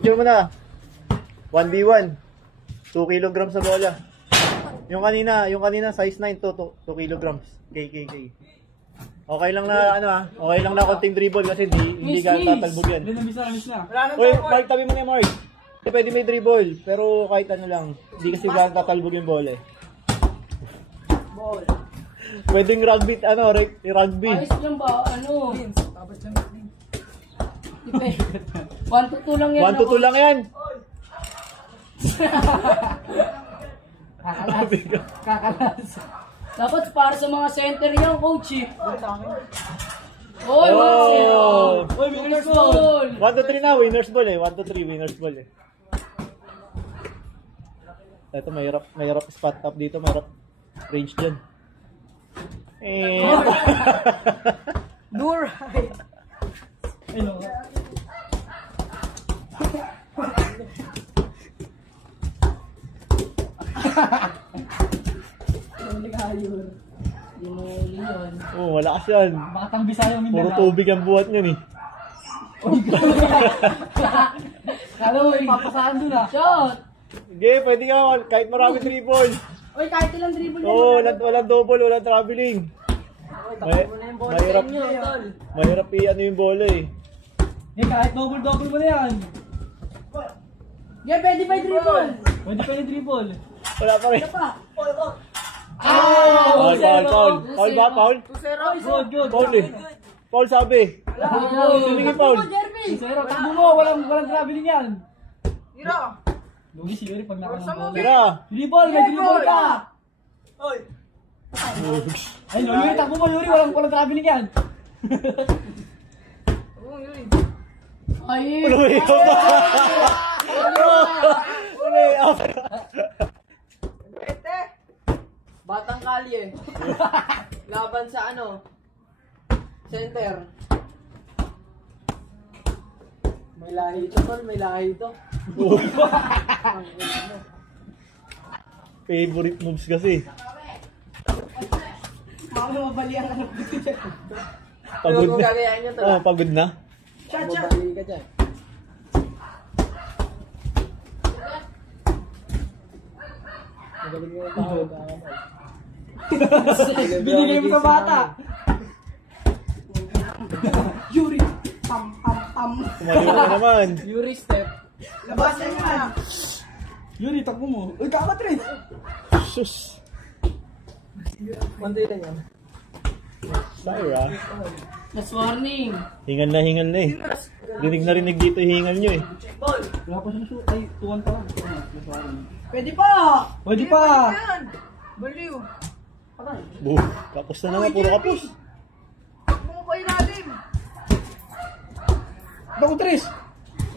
Diyan mo na. 1v1. 2 kilograms sa bola. Yung kanina size 9 to 2 kilograms. KKK. Okay lang na okay lang na konting dribble kasi hindi ka tatalbog yan. Uy, Mark, tabi mo na Mark. Pwede may dribble, pero kahit ano lang, hindi kasi ba tatalbog yung bola eh. Ball. Pwedeng rugby, rugby. Ayos lang ba? Ano? Tapos lang. 1 to 2 lang yan. 1 to 2 lang yan. Kakalas. Dapat para sa mga center yan, coach eh. Oy, winner's ball. 1 to 3 na, winner's ball eh. 1 to 3, winner's ball eh. Ito, mahirap spot up dito, mahirap range dyan. Duray. Ano? Oh, malakas yan. Batang Bisaya yung puro tubig ang buhat niyan eh. Kala mo, ipapasahan doon ah. Shot! Sige, pwede ka kahit marami dribble. Uy, kahit ilang dribble Oo, walang double, walang traveling. Mahirap i-ano yung bola eh. Kahit double mo na yan. Pwede pa yung dribble. Pwede pa yung dribble. Wala pa rin. Foul ba? Foul? Good. Foul eh. Foul sabi. Sino yung foul? 2-0, takbo mo. Walang traveling yan. Ira. Lugi si Yuri pag nakakamang. Ira. Dribble, may dribble ka. Oy. Ay, Yuri, takbo mo Yuri. Walang traveling yan. Ay. Batang kalye. Laban sa center. May lahi ito, tol. May lahi ito. Favorite moves kasi. Paano mabali ang anak ko dyan? Pagod na. Pagod na. Mabali ka dyan. Magaling mo yung tao. Binigay mo sa bata. Yuri. Pam. Kumaliw na naman. Yuri step. Labasan niya. Yuri, takbo mo. Uy, kapat rin. Sus. Manday na yan. Syra. Last warning. Hingal na eh. Rinig na rinig dito yung hingal nyo eh. Wala pa siya shoot. Ay, tuwan pa lang. Pwede pa! Baliw. Kapos na naman. Puro kapos. Mga pa ilalim. Bako, Tris.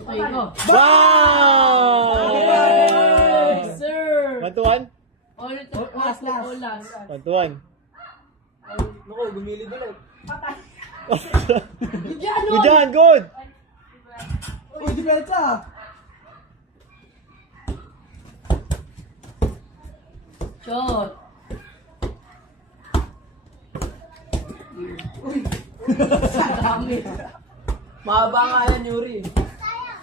Okay ko. Wow! Yes, sir! 1-1? Last. 1-1. Naku, gumilid ulit. Patay. Good, good! Uy, depensa! Shot! Uy! Sa dami! Mahaba nga yan, Yuri.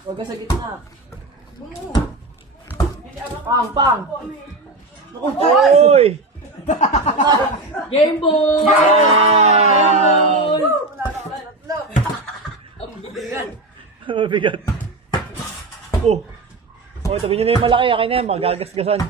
Huwag ka sa gitna. Pang! Oy! Game ball! Game ball! Ang bigat. Mabigat. Oh, tabi nyo na yung malaki. Akin na yan, magagasgasan.